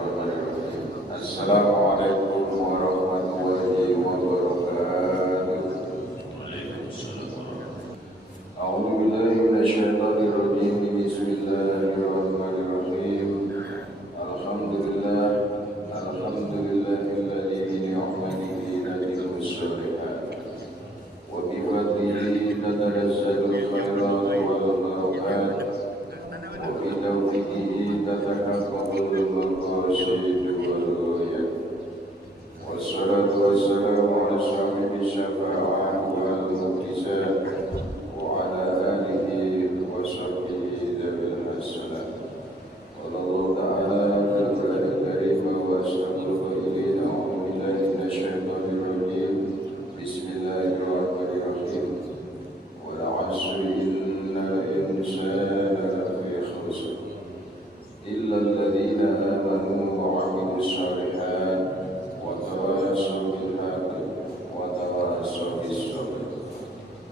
Bismillahirrahmanirrahim. Assalamualaikum warahmatullahi wabarakatuh. A'udzu billahi minasyaitonir rajim. Bismillahirrahmanirrahim. Alhamdulillahilladzi bi ni'matihi tatimmu shalihat wa bi fadlihi tatanazzalul khairat wal barakat wa bi tawfiqihi tatahaqaqul maqasid wal ghayat. Wassalatu wassalamu ala sahibi syafa'ah wal mu'jizat wa ala alihi wa sahbihi dzawil hasanat. Wallahu ta'ala fil karim wa astaghfiru ilayhi a'udzu billahi minasyaitonir rajim. Bismillahirrahmanirrahim. Wal 'asri innal insana lafi khusr illa alladhina amanu wa 'amilus shalihat wa tawassaw bil haqqi wa tawassaw bis sabr.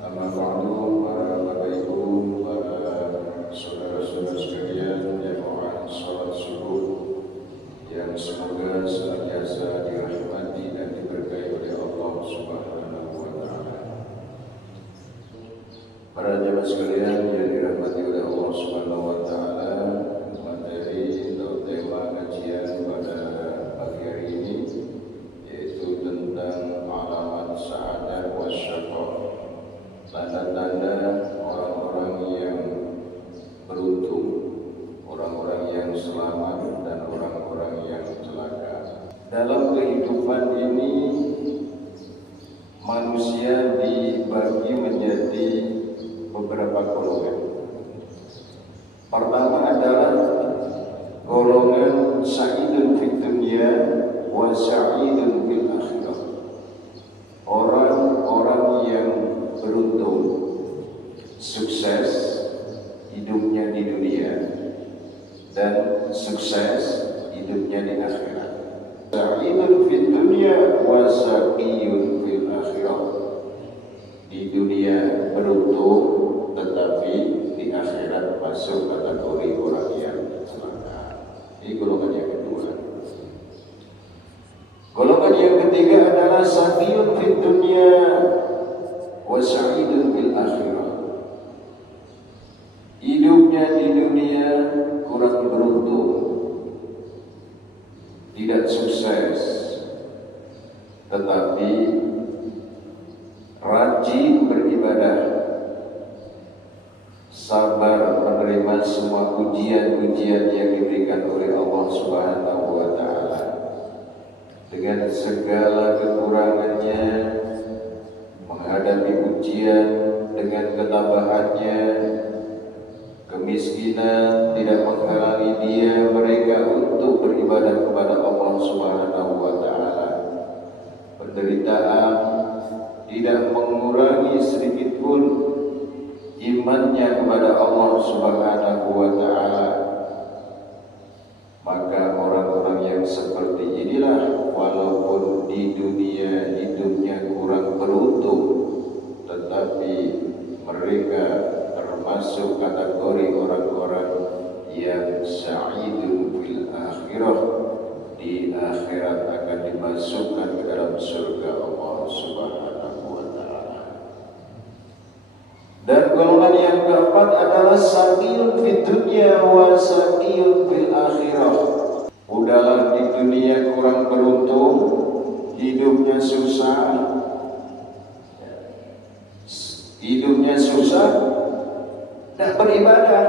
Amma ba'du, para bapak ibu, para saudara-saudara sekalian, jamaah salat subuh yang semoga senantiasa dirahmati dan diberkahi oleh Allah Subhanahu wa taala. Para jamaah sekalian yang dirahmati oleh Allah Subhanahu wa taala, materi atau tema kajian pada pagi hari ini yaitu tentang alamat sa'adah wa syaqah, tanda-tanda orang-orang yang beruntung, orang-orang yang selamat dan orang-orang yang celaka. Dalam kehidupan ini manusia dibagi menjadi beberapa golongan. Pertama adalah golongan sa'idun fid dunya wa sa'idun fil akhirah. Orang-orang yang beruntung, sukses hidupnya di dunia dan sukses hidupnya di akhirat. Sa'idun fid dunya wa sa'iyun fil akhirah. Di dunia beruntung, tetapi di akhirat masuk kategori orang yang celaka. Ini golongan yang kedua. Golongan yang ketiga adalah sa'iyun fid dunya wa sa'idun fil akhirah. Hidupnya di dunia kurang beruntung, tidak sukses, tetapi rajin beribadah, sabar menerima semua ujian-ujian yang diberikan oleh Allah Subhanahu wa taala. Dengan segala kekurangannya, menghadapi ujian dengan ketabahannya, kemiskinan tidak menghalangi mereka untuk beribadah kepada Allah Subhanahu wa taala. Penderitaan tidak mengurangi sedikit pun imannya kepada Allah Subhanahu wa taala. Maka orang-orang yang seperti inilah walaupun di dunia hidupnya kurang beruntung, tetapi mereka termasuk kategori orang-orang yang sa'idun fil akhirah. Di akhirat akan dimasukkan ke dalam surga Allah Subhanahu wa taala. Dan golongan yang keempat adalah sa'iyun fid dunya wa sa'iyun fil akhirah. Udahlah di dunia kurang beruntung, hidupnya susah, tidak beribadah,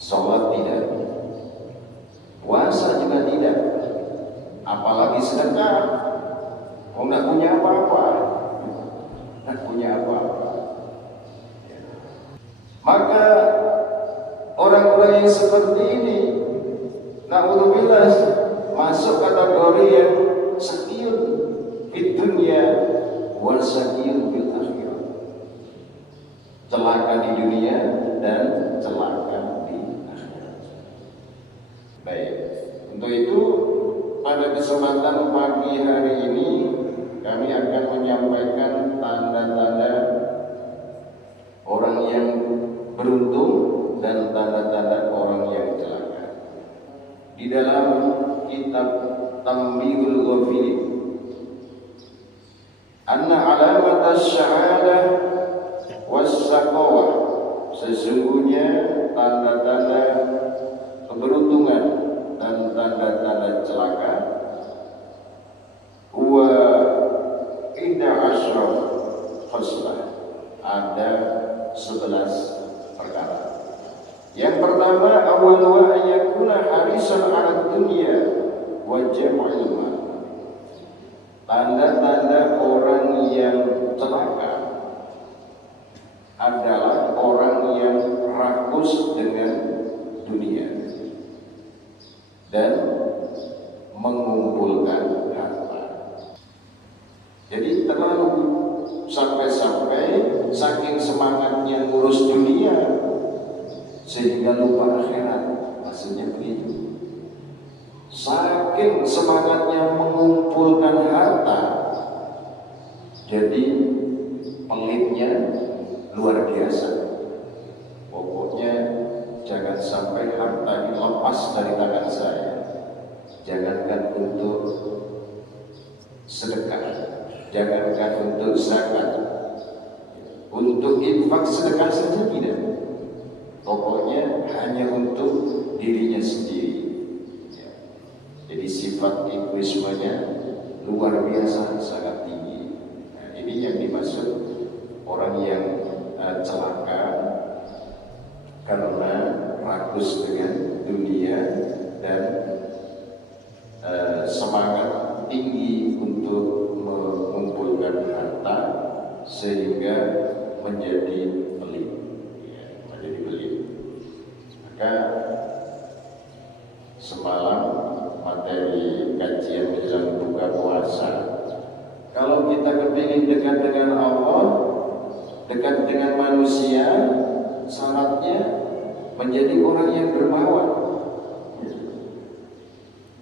sholat tidak, puasa juga tidak, apalagi sedekah. Nggak punya apa-apa. Maka orang-orang yang seperti ini, na'udzubillah, masuk kategori yang sa'iyun fid dunya wa sa'iyun fil akhirah. Celaka di dunia dan celaka di akhirat. Baik, untuk itu pada kesempatan pagi hari ini kami akan menyampaikan tanda-tanda orang yang beruntung dan tanda-tanda orang yang celaka. Di dalam kitab Tambihul Ghafilin, anna alamat asy-syahadah was-saqawah, sesungguhnya tanda-tanda keberuntungan dan tanda-tanda celaka, wa inda asyra khoslah, ada 11 perkara. Yang pertama, awwaluha ayyakuna harisan 'ala dunya wa jam'il mal. Tanda-tanda orang yang celaka adalah orang yang rakus dengan dunia dan mengumpulkan harta. Jadi terlalu sampai-sampai saking semangatnya ngurus dunia sehingga lupa akhirat, maksudnya begitu. Saking semangatnya mengumpulkan harta, jadi pelitnya luar biasa. Pokoknya jangan sampai harta ini lepas dari tangan saya. Jangankan untuk sedekah, jangankan untuk zakat, untuk infak sedekah saja tidak. Pokoknya hanya untuk dirinya sendiri. Jadi sifat egoismenya luar biasa, sangat tinggi. Nah, ini yang dimaksud orang yang celaka karena rakus dengan dunia dan semangat tinggi untuk mengumpulkan harta sehingga menjadi pelit, menjadi pelit. Maka semalam materi kajian menjelang buka puasa, kalau kita kepingin dekat dengan Allah, dekat dengan manusia, syaratnya menjadi orang yang dermawan,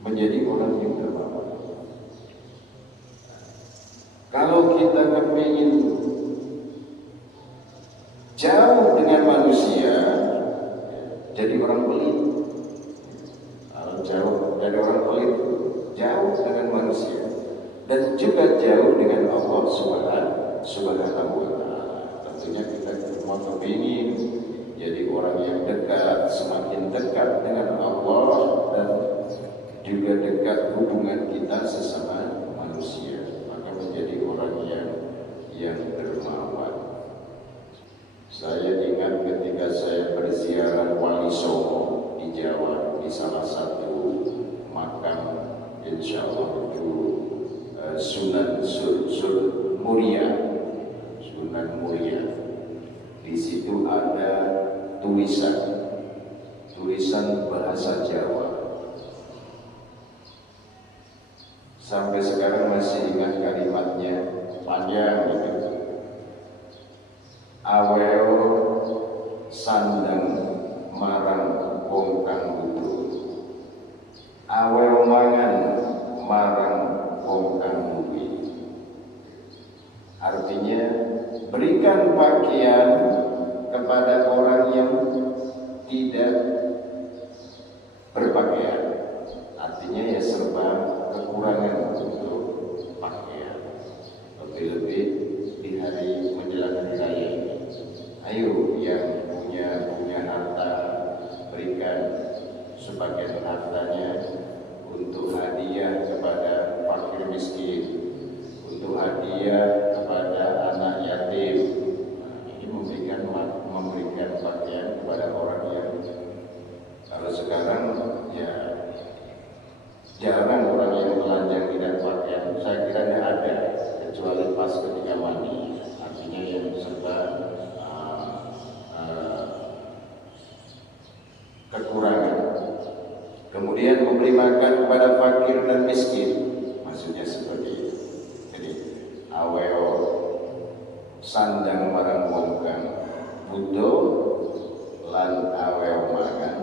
menjadi orang yang dermawan. Kalau kita kepingin jauh dengan manusia, jadi orang pelit. Kalau jauh dari orang pelit, jauh dengan manusia, dan juga jauh dengan Allah Subhanahu wa Ta'ala. Tentunya kita semua kepingin jadi orang yang dekat, semakin dekat dengan Allah, dan juga dekat hubungan kita sesama manusia, maka menjadi orang yang dermawan. Saya ingat ketika saya berziarah Wali Songo di Jawa, di salah satu makam, insya Allah itu Sunan Muria. Di situ ada tulisan bahasa Jawa. Sampai sekarang masih ingat kalimatnya, panjang gitu. Aweo sandang marang wong kang butuh, aweo mangan marang wong kang duwe. Artinya, berikan pakaian kepada orang yang tidak berpakaian. Artinya ya serba kekurangan untuk pakaian. Lebih-lebih di hari menjelang hari raya ini. Ayo yang punya harta, berikan sebagian hartanya untuk hadiah kepada fakir miskin, untuk hadiah kepada anak yatim. Ini memberikan pakaian kepada orang yang, kalau sekarang ya jarang orang yang telanjang tidak pakaian. Saya kira tidak ada, kecuali pas ketika mandi. Artinya yang serba kekurangan. Kemudian memberi makan kepada fakir dan miskin, maksudnya seperti itu. Jadi aweo sandang marang wong kang butuh lan aweo makan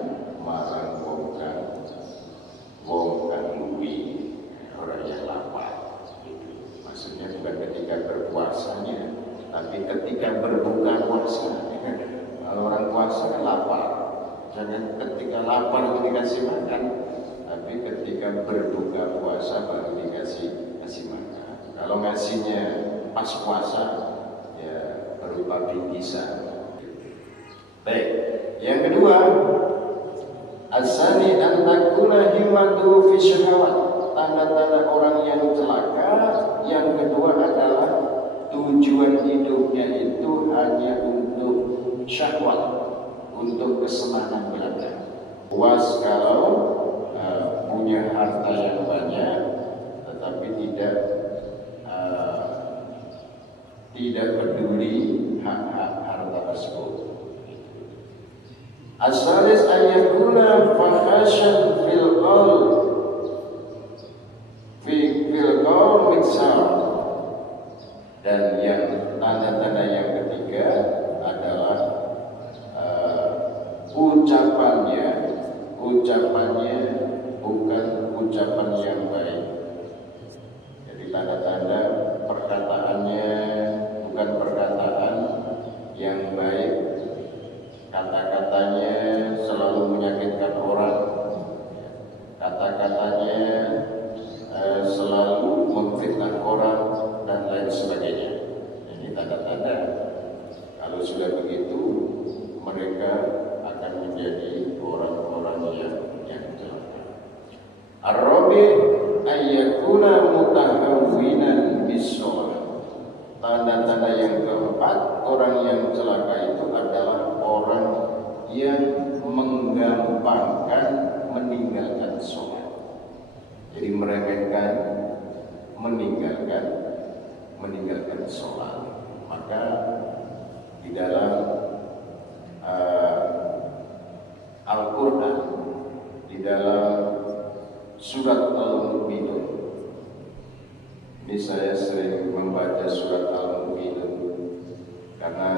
marang wong kang luwi, orang yang lapar. Maksudnya bukan ketika berpuasanya, tapi ketika berbuka puasa. Kalau orang puasa kan lapar, jangan ketika lapar itu dikasih makan, tapi Tapi ketika berbuka puasa baru kasih makan. Kalau ngasihnya pas puasa ya berupa bingkisan. Baik, yang kedua, asani an takuna himmatu fi syahawat. Tanda-tanda orang yang celaka yang kedua adalah tujuan hidupnya itu hanya untuk syahwat, untuk kesenangan belaka. Puas kalau punya harta yang banyak, tetapi tidak peduli hak-hak harta tersebut. As-salis ayyakuna fahasyan fil qawl miksar. Dan yang tanda-tanda yang ketiga adalah ucapannya bukan ucapan yang baik. Jadi tanda-tanda perkataannya bukan perkataan yang baik, kata-katanya selalu menyakitkan orang, kata-katanya selalu memfitnah orang dan lain sebagainya. Ini tanda-tanda. Kalau sudah begitu, mereka akan menjadi orang-orang yang celaka. Ar-rabi ayyakuna mutahawwinan bis-shalah. Tanda-tanda yang keempat, orang yang celaka itu adalah orang yang menggampangkan meninggalkan sholat. Jadi meremehkan meninggalkan sholat. Maka di dalam Al-Quran, di dalam surat Al-Mu'minun, ini saya sering membaca surat Al-Mu'minun karena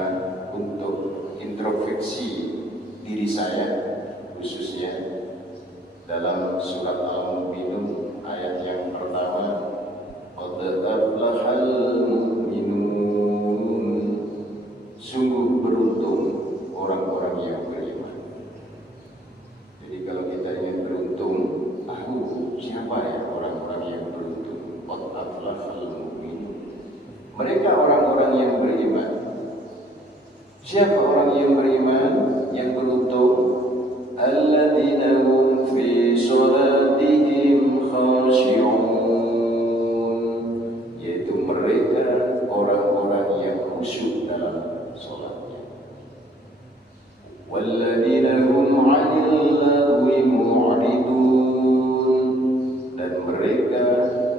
untuk introspeksi diri saya, khususnya dalam surat Al-Mu'minun ayat yang pertama, qad aflahal mu'minun, sungguh beruntung orang-orang yang beriman. Jadi kalau kita ingin beruntung, siapa ya orang-orang yang beruntung? Qad aflahal mu'minun, mereka orang-orang yang beriman. Siapa orang yang beriman, yang beruntung? Alladzina hum fi sholatihim khashi'un, yaitu mereka orang-orang yang khusyuk dalam sholatnya. Walladzina hum 'anil lagwi mu'ridun, dan mereka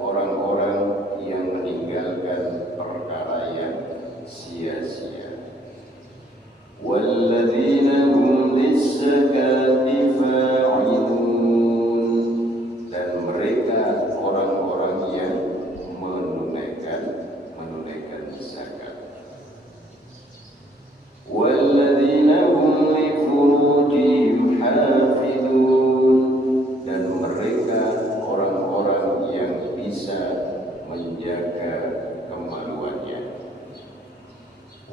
orang-orang yang meninggalkan perkara yang sia-sia. Walladzina hum lis-zakati fa'ilun, dan mereka orang-orang yang menunaikan zakat. Walladzina hum li furujihim hafidun, dan mereka orang-orang yang bisa menjaga kemaluannya.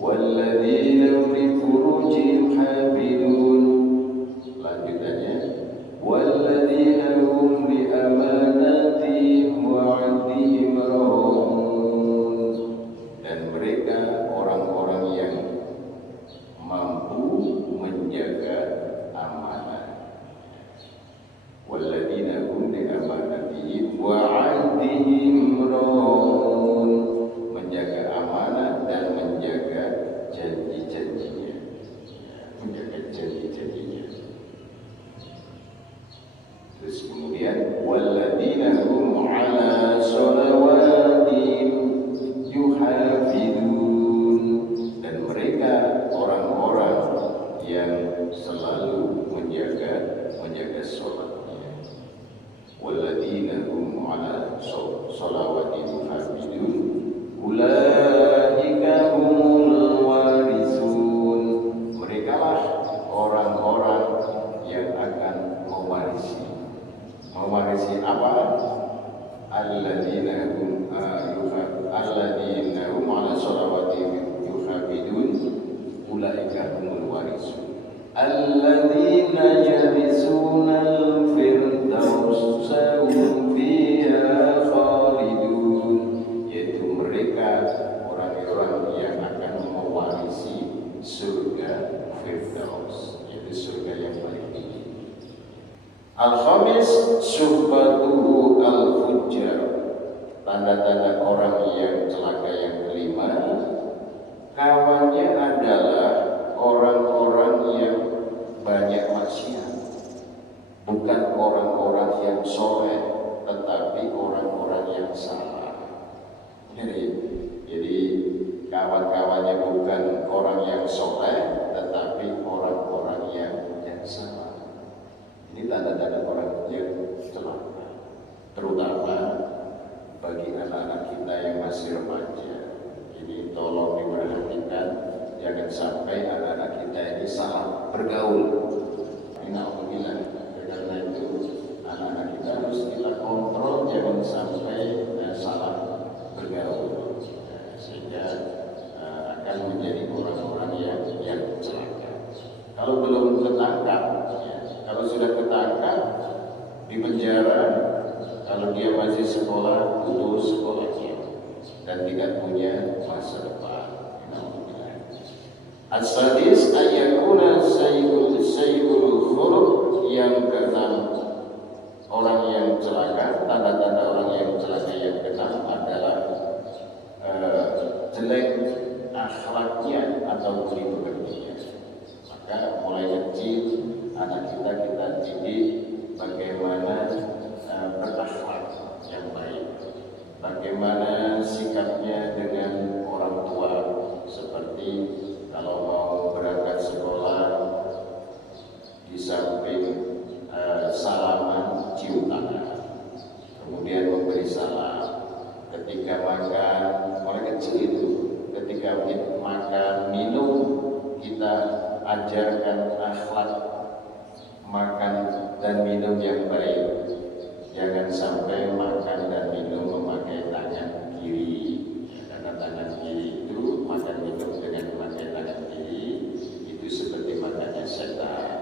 Walladzina hum li furujihim hafidun, lanjutannya, walladzina hum li amanatihim wa 'ahdihim ra'un, dan mereka orang-orang yang mampu menjaga amanah. Walladzina hum li amanatihim wa 'ahdihim ra'un, menjaga amanah dan menjaga janji-janjinya. Terus kemudian walladzina hum 'ala sholawatihim yuhafidun, dan mereka orang-orang yang selalu menjaga sholatnya. Walladzina hum 'ala sholawatihim yuhafidun ulaika humul warisun, merekalah orang-orang yang akan mewarisi apa? Alladzina hum 'ala sholawatihim yuhafidun ulaika humul warisun alladzina yarisunal firdaus Al-khamis suhbatuhu al-fujjar, tanda-tanda orang yang celaka yang kelima, kawannya adalah orang-orang yang banyak maksiat, bukan orang-orang yang soleh, tetapi orang-orang yang salah. Jadi kawan-kawannya bukan orang yang soleh, tetapi orang-orang yang salah. Ini tanda-tanda orang yang celaka, terutama bagi anak-anak kita yang masih remaja. Jadi tolong diperhatikan, jangan sampai anak-anak kita ini salah bergaul. Alhamdulillah, karena itu anak-anak kita harus kita kontrol, jangan sampai salah bergaul, sehingga akan menjadi orang-orang yang celaka. Kalau belum ketangkap, kalau sudah ketangkap di penjara, kalau dia masih sekolah, putus sekolahnya dan tidak punya masa depan. As-sadis ayyakuna sayyidul khuluq, yang keenam orang yang celaka, tanda-tanda orang yang celaka yang keenam adalah jelek akhlaknya atau budi pekertinya. Maka mulai kecil anak kita didik bagaimana berakhlak yang baik, bagaimana sikapnya dengan orang tua, seperti kalau mau berangkat sekolah di samping salaman cium tangan, kemudian memberi salam ketika makan. Mulai kecil itu ketika makan minum kita ajarkan akhlak makan dan minum yang baik. Jangan sampai makan dan minum memakai tangan kiri, karena tangan kiri itu makan minum dengan memakai tangan kiri itu seperti makannya setan.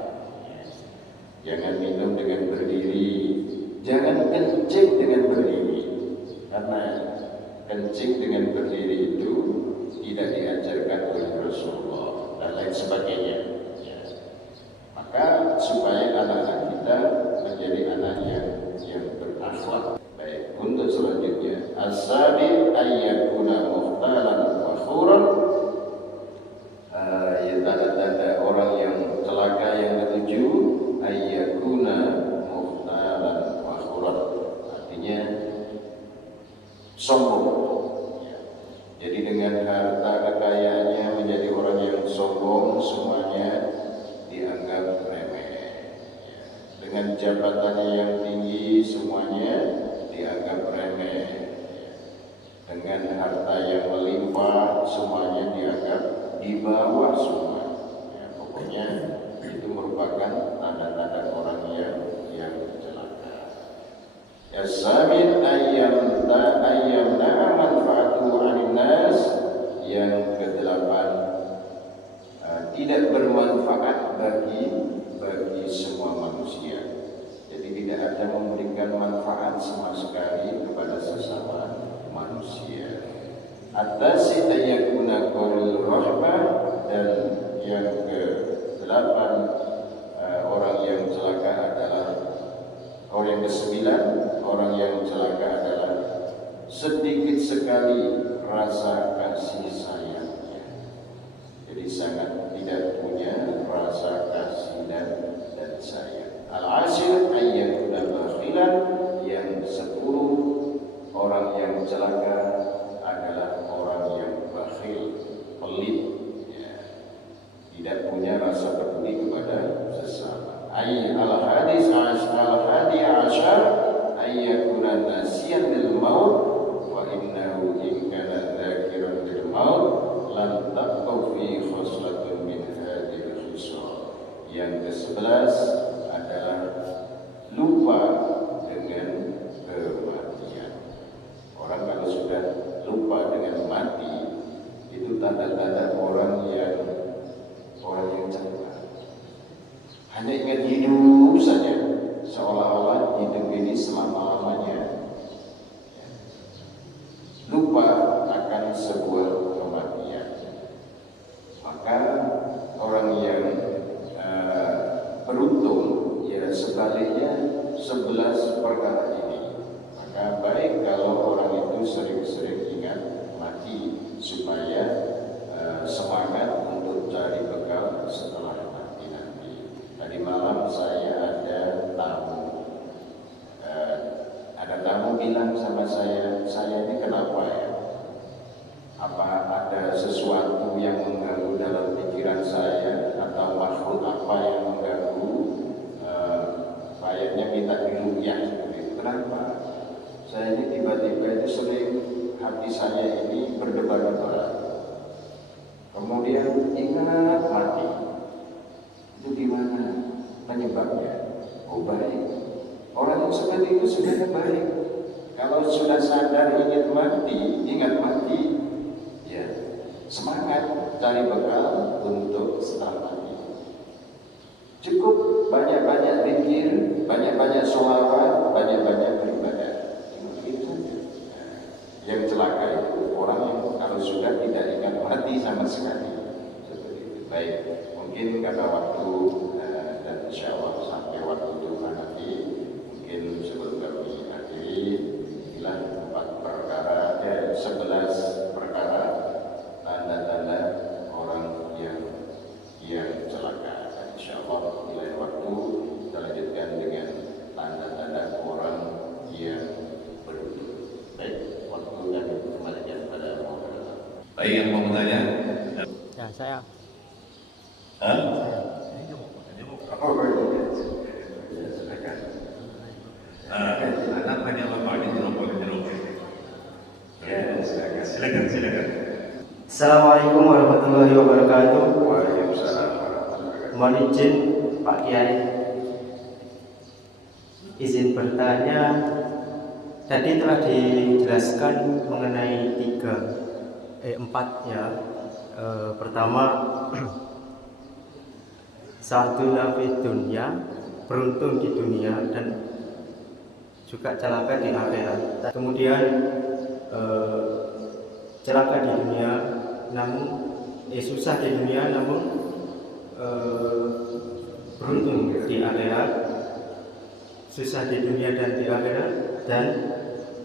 Jangan minum dengan berdiri, jangan kencing dengan berdiri, karena kencing dengan berdiri itu tidak diajarkan oleh Rasulullah dan lain sebagainya. Maka supaya anak-anak kita menjadi anak yang berakhlak baik. Untuk selanjutnya, as-sabi ayyakuna muhtalan fakhuran, tanda-tanda orang yang celaka yang ketujuh, ayyakuna muhtalan fakhuran, artinya sombong. Jadi dengan harta kekayaannya menjadi orang yang sombong, semuanya dianggap remeh. Dengan jabatannya yang tinggi, semuanya dianggap remeh. Dengan harta yang melimpah, semuanya dianggap di bawah semua. Pokoknya itu merupakan tanda-tanda orang yang celaka. As-samin ayyamna manfaatu 'anil nas, yang kedelapan, tidak bermanfaat bagi semua manusia. Jadi tidak ada memberikan manfaat sama sekali kepada sesama manusia. At-tasi ayyakuna qarul rahmah, dan yang ke-8 orang yang celaka adalah orang yang ke-9 orang yang celaka adalah sedikit sekali rasa kasih sayangnya. Jadi sangat tidak punya rasa kasih dan sayang. Al-ashir ayyakuna bakhilan, yang 10 orang yang celaka adalah orang yang bakhil, pelit, tidak punya rasa peduli kepada sesama. Al-hadi ashar ayyakuna nasiyan lil maut, wa innahu in kana dzakiran lil maut lam taqaw fi khoslatun min hadhihi khisal. Yang ke-11 adalah lupa dengan kematian. Orang kalau sudah lupa dengan mati, itu tanda-tanda orang yang celaka. Hanya ingat hidup saja, seolah-olah hidup ini selama-lamanya. Lupa akan sebuah kematian. Maka orang yang beruntung cari bekal setelah mati nanti. Tadi malam saya ada tamu. Ada tamu bilang sama saya ini kenapa ya? Apa ada sesuatu yang mengganggu dalam pikiran saya atau makhluk apa yang mengganggu? Kayaknya minta diruqyah seperti itu. Kenapa? Saya ini tiba-tiba itu sering hati saya ini berdebar-debar. Kemudian ingat mati. Itu gimana penyebabnya? Oh baik. Orang yang seperti itu sudah baik. Kalau sudah sadar ingin mati, ingat mati, ya semangat cari bekal untuk setelah mati. Cukup banyak-banyak zikir, banyak-banyak sholawat, banyak-banyak beribadah. Itu saja. Yang celaka itu orang yang kalau sudah tidak ingat mati sama sekali. Seperti itu. Baik, mungkin karena waktu dan insya Allah sampai waktu Jumat nanti. Mungkin sebelum kami akhiri, inilah 11 perkara tanda-tanda orang yang celaka. Dan insya Allah di lain waktu kita lanjutkan dengan tanda-tanda orang yang beruntung. Baik, waktu kami kembalikan pada moderator. Baik, yang mau bertanya? Ya, saya. Hah? Oh, baik. Silakan. Anak hanya bapak di jeruk. Ya, silakan. Silakan. Assalamualaikum warahmatullahi wabarakatuh. Waalaikumsalam warahmatullahi wabarakatuh. Mohon izin Pak Kiai, izin bertanya. Tadi telah dijelaskan mengenai 4 ya. Pertama, sa'duna fid dunya, beruntung di dunia dan juga celaka di akhirat. Kemudian celaka di dunia, namun susah di dunia, namun beruntung di akhirat. Susah di dunia dan di akhirat, dan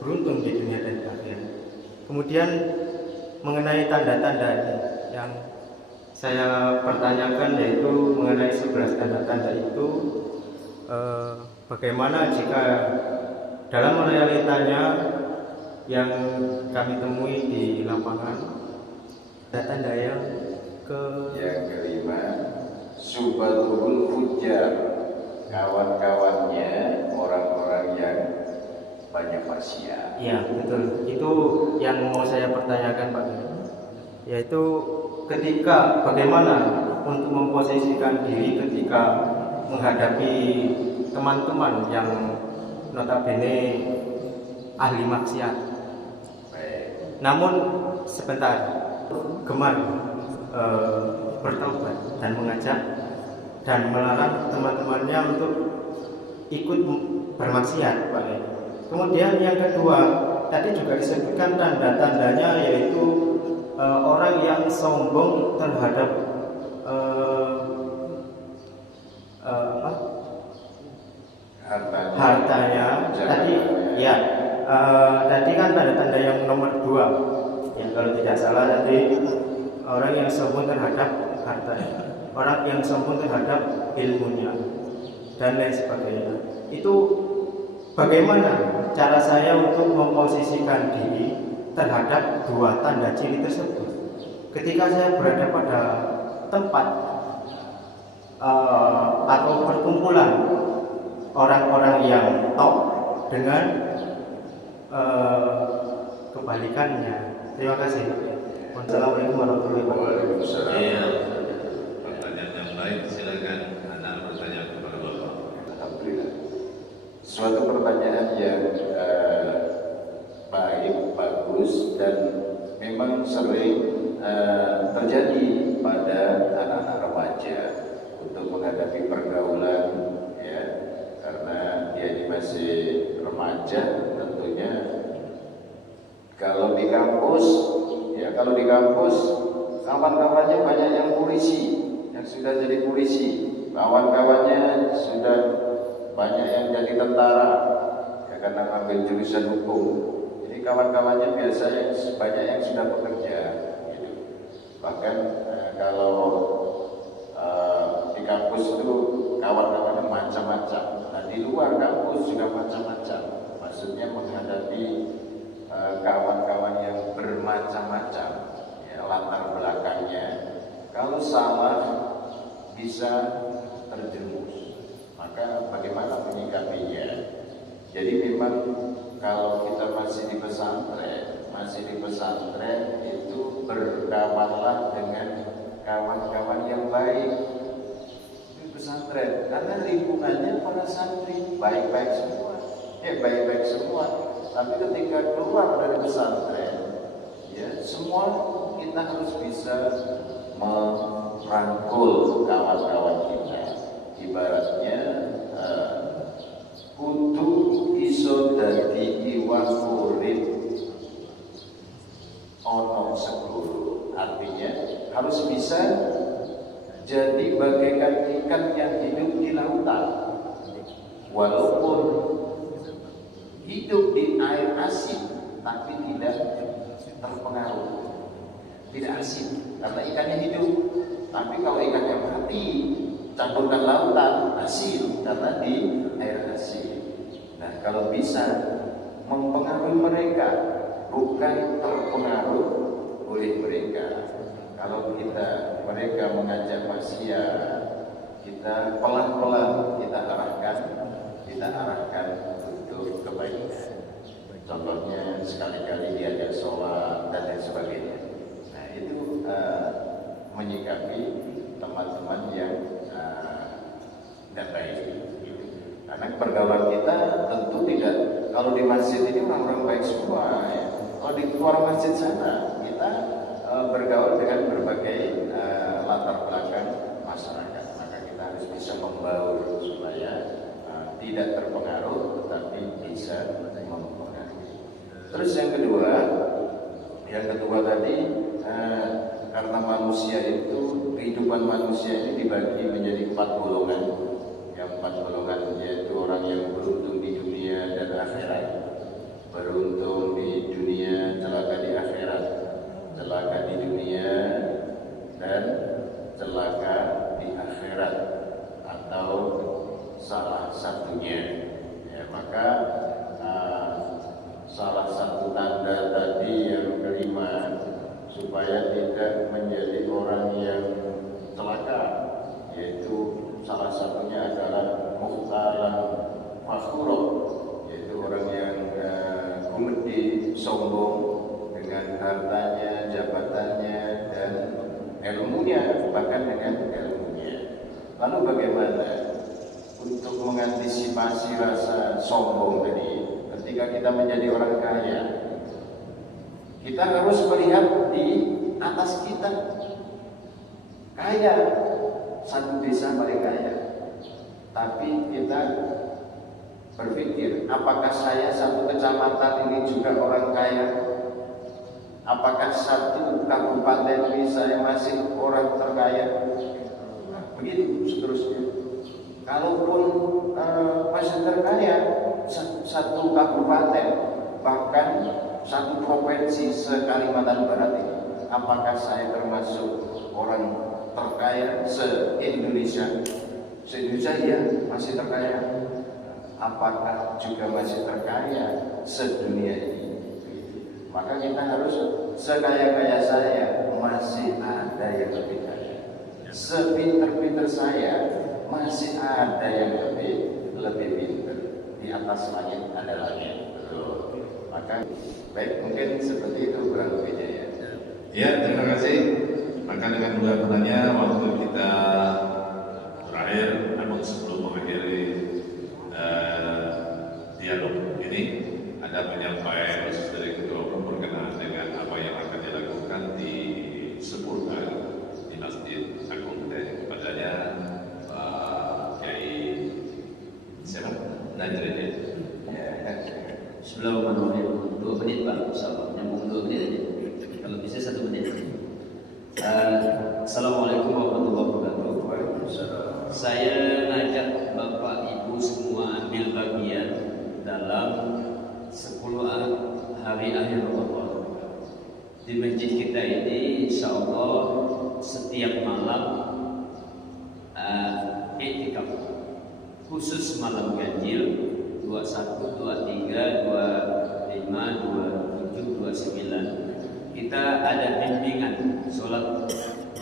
beruntung di dunia dan di akhirat. Kemudian mengenai tanda-tanda yang saya pertanyakan, yaitu mengenai 11 tanda-tanda itu, bagaimana jika dalam realitanya yang kami temui di lapangan, tanda yang kelima, subatul fujar, kawan-kawannya orang-orang yang banyak maksiat. Ya, betul. Itu yang mau saya pertanyakan, Pak. Yaitu ketika bagaimana untuk memposisikan diri ketika menghadapi teman-teman yang notabene ahli maksiat. Baik. Namun sebentar gemar bertobat dan mengajak dan melarang teman-temannya untuk ikut bermaksiat, Pak. Kemudian yang kedua, tadi juga disebutkan tanda-tandanya, yaitu orang yang sombong terhadap hartanya. Tadi ya, tadi kan tanda-tanda yang nomor 2, yang kalau tidak salah tadi, orang yang sombong terhadap hartanya, orang yang sombong terhadap ilmunya, dan lain sebagainya. Itu bagaimana cara saya untuk memposisikan diri terhadap 2 tanda ciri tersebut ketika saya berada pada tempat atau perkumpulan orang-orang yang top dengan kebalikannya. Terima kasih. Wassalamualaikum warahmatullahi wabarakatuh. Iya. Pertanyaan yang lain, silakan anak bertanya kepada bapak. Alhamdulillah. Suatu pertanyaan yang baik, bagus, dan memang sering terjadi pada anak-anak remaja untuk menghadapi pergaulan, ya, karena dia ini masih remaja. Tentunya kalau di kampus, ya, kalau di kampus kawan-kawannya banyak yang polisi, yang sudah jadi polisi, kawan-kawannya sudah banyak yang jadi tentara, ya, karena ambil jurusan hukum. Jadi kawan-kawannya biasanya banyak yang sudah bekerja, gitu. Bahkan kalau kampus itu kawan-kawannya macam-macam. Nah di luar kampus juga macam-macam. Maksudnya menghadapi kawan-kawan yang bermacam-macam, ya, latar belakangnya. Kalau salah bisa terjerumus, maka bagaimana menyikapinya? Jadi memang kalau kita masih di pesantren itu berkawanlah dengan kawan-kawan yang baik di pesantren, karena lingkungannya para santri baik-baik semua. Tapi ketika keluar dari pesantren, ya semua kita harus bisa merangkul kawan-kawan kita. Ibaratnya kudu iso dadi iwak urip ono seguru. Artinya harus bisa jadi bagaikan ikan yang hidup di lautan, walaupun hidup di air asin tapi tidak terpengaruh, tidak asin karena ikannya hidup. Tapi kalau ikannya mati, campurkan lautan, asin karena di air asin. Nah kalau bisa mempengaruhi mereka, bukan terpengaruh oleh mereka. Kalau mereka mengajak maksiat, kita pelan-pelan kita arahkan untuk kebaikan. Contohnya sekali-kali diajak sholat dan lain sebagainya. Nah itu menyikapi teman-teman yang tidak baik. Karena pergaulan kita tentu tidak. Kalau di masjid ini orang-orang baik semua, ya. Kalau di luar masjid sana kita bergaul dengan berbagai latar belakang masyarakat. Maka kita harus bisa membaur supaya tidak terpengaruh, tetapi bisa mempengaruhi. Terus yang kedua tadi, karena manusia itu, kehidupan manusia ini dibagi menjadi 4 golongan. Yang 4 golongan yaitu orang yang beruntung di dunia dan akhirat. Beruntung di dunia, celaka di akhirat. Celaka di dunia dan celaka di akhirat, atau salah satunya. Ya, maka salah satu tanda tadi yang kelima supaya tidak menjadi orang yang celaka, yaitu salah satunya adalah mukhtalan fakhura, yaitu orang yang gumedi, sombong dengan hartanya, jabatannya, dan ilmunya, bahkan dengan ilmunya. Lalu bagaimana untuk mengantisipasi rasa sombong tadi? Ketika kita menjadi orang kaya, kita harus melihat di atas kita. Kaya, satu desa paling kaya. Tapi kita berpikir, apakah saya satu kecamatan ini juga orang kaya? Apakah satu kabupaten ini saya masih orang terkaya? Begitu seterusnya. Kalaupun masih terkaya, satu kabupaten, bahkan satu provinsi se-Kalimantan Barat ini, apakah saya termasuk orang terkaya se-Indonesia? Se-Indonesia ya masih terkaya. Apakah juga masih terkaya sedunia ini? Maka kita harus, sekaya-kaya saya masih ada yang lebih kaya, sepinter-pinter saya masih ada yang lebih pinter. Di atas langit ada langit. Betul. Maka baik, mungkin seperti itu kurang lebihnya ya. Ya, terima kasih. Maka dengan dua pertanyaan waktu kita berakhir, namun sebelum mengakhiri dialog ini, ada penyampaian khusus dari Ketua Umum berkenaan dengan apa yang akan dilakukan di Sepurkan di Masjid Agung, dan kepadanya Pak Kiai siapa? Najrin. Sebelum menuju 2 menit Pak, insyaallah nyambung 2 menit aja. Kalau bisa 1 menit. Assalamualaikum warahmatullahi wabarakatuh. Saya ngajak Bapak Ibu semua ambil bagian dalam 10 hari akhir Ramadan. Di masjid kita ini insyaallah setiap malam khusus malam ganjil 21, 23, 25, 27, 29 kita ada bimbingan sholat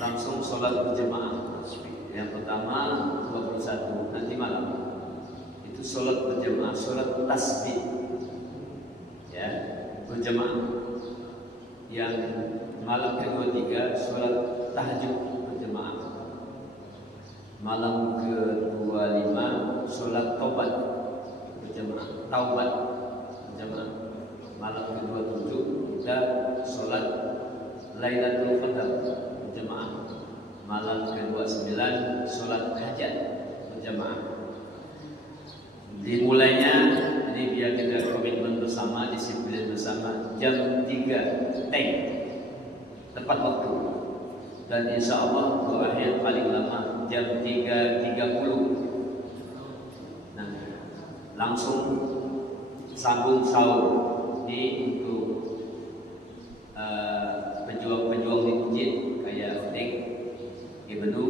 langsung sholat berjamaah. Yang pertama 21 nanti malam itu sholat berjamaah, sholat tasbih ya berjamaah. Yang malam ke-23 sholat tahajud berjamaah. Malam ke-25 sholat taubat berjamaah, taubat berjamaah. Malam ke-27 kita sholat Lailatul Qadar berjamaah. Malam ke-29 sholat hajat berjamaah. Dimulainya ini biar kita komitmen bersama, disiplin bersama, jam 3 tank tepat waktu. Dan insya Allah berakhir paling lama jam 3.30. Nah, langsung sambung sahur ini untuk pejuang-pejuang di masjid kayak Dik Ibnu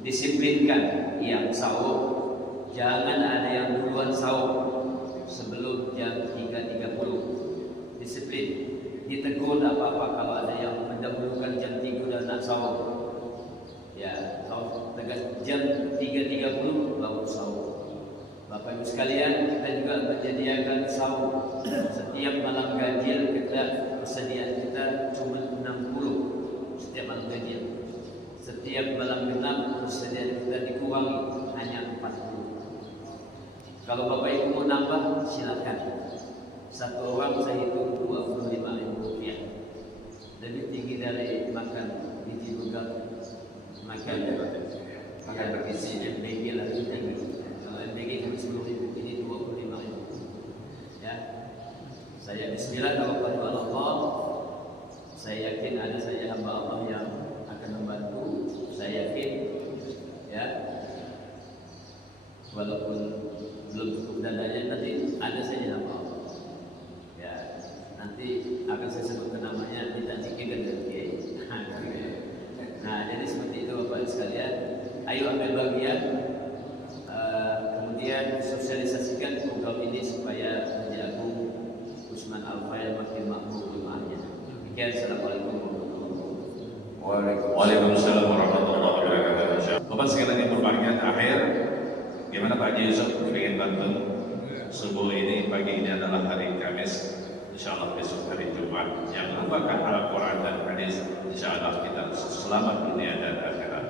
disiplinkan yang sahur. Jangan ada yang duluan sahur sebelum jam 3.30. Disiplin. Ditegur apa-apa kalau ada yang mendahulukan jam 3 dan nak sahur. Ya, kalau tegas jam 3.30 baru sahur. Bapak Ibu sekalian, kita juga menyediakan sahur. Setiap malam ganjil kita persediaan kita cuma 60 setiap malam ganjil. Setiap malam genap persediaan kita dikurangi hanya 40. Kalau Bapak Ibu mau nambah silakan. Satu orang saya hitung 25.000 rupiah. Lebih tinggi dari makan biji begal, makan bergizi MBG lagi tinggi. Kalau MBG cuma 10.000, ini 25.000. Ya, saya Bismillah kalau bantu Allah. Saya yakin ada saya hamba Allah yang akan membantu. Saya yakin, ya, walaupun belum cukup dananya, nanti ada saja hamba Allah. Ya, nanti akan saya sebutkan namanya, kita cikirkan dari Kiai. Nah, jadi seperti itu Bapak sekalian. Ayo ambil bagian, kemudian sosialisasikan program ini supaya Masjid Agung Usman Al-Fail makin makmur jemaahnya. Demikian, Assalamualaikum warahmatullahi wabarakatuh. Waalaikumsalam warahmatullahi wabarakatuh. Bapak sekalian yang berbahagia, akhir gimana Pak Haji Yusuf ingin bantu subuh ini, pagi ini adalah hari Kamis, insyaallah besok hari Jumat yang merupakan Al-Quran dan hadis, insyaallah kita selamat dunia dan akhirat.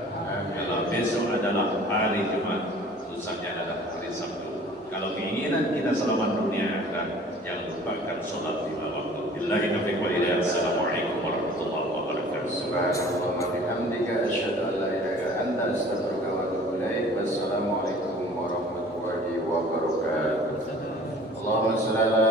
Kalau besok adalah hari Jumat, lusanya adalah hari Sabtu. Kalau keinginan kita selamat dunia akhirat, jangan lupakan sholat 5 waktu. Billahi taufiq wal hidayah. Assalamualaikum warahmatullahi wabarakatuh. Subhanallah wa bihamdika asyhadu an la ilaha illa anta astaghfiruka wa atubu ilaik. Wassalamualaikum warahmatullahi wabarakatuh. Allahumma shalli ala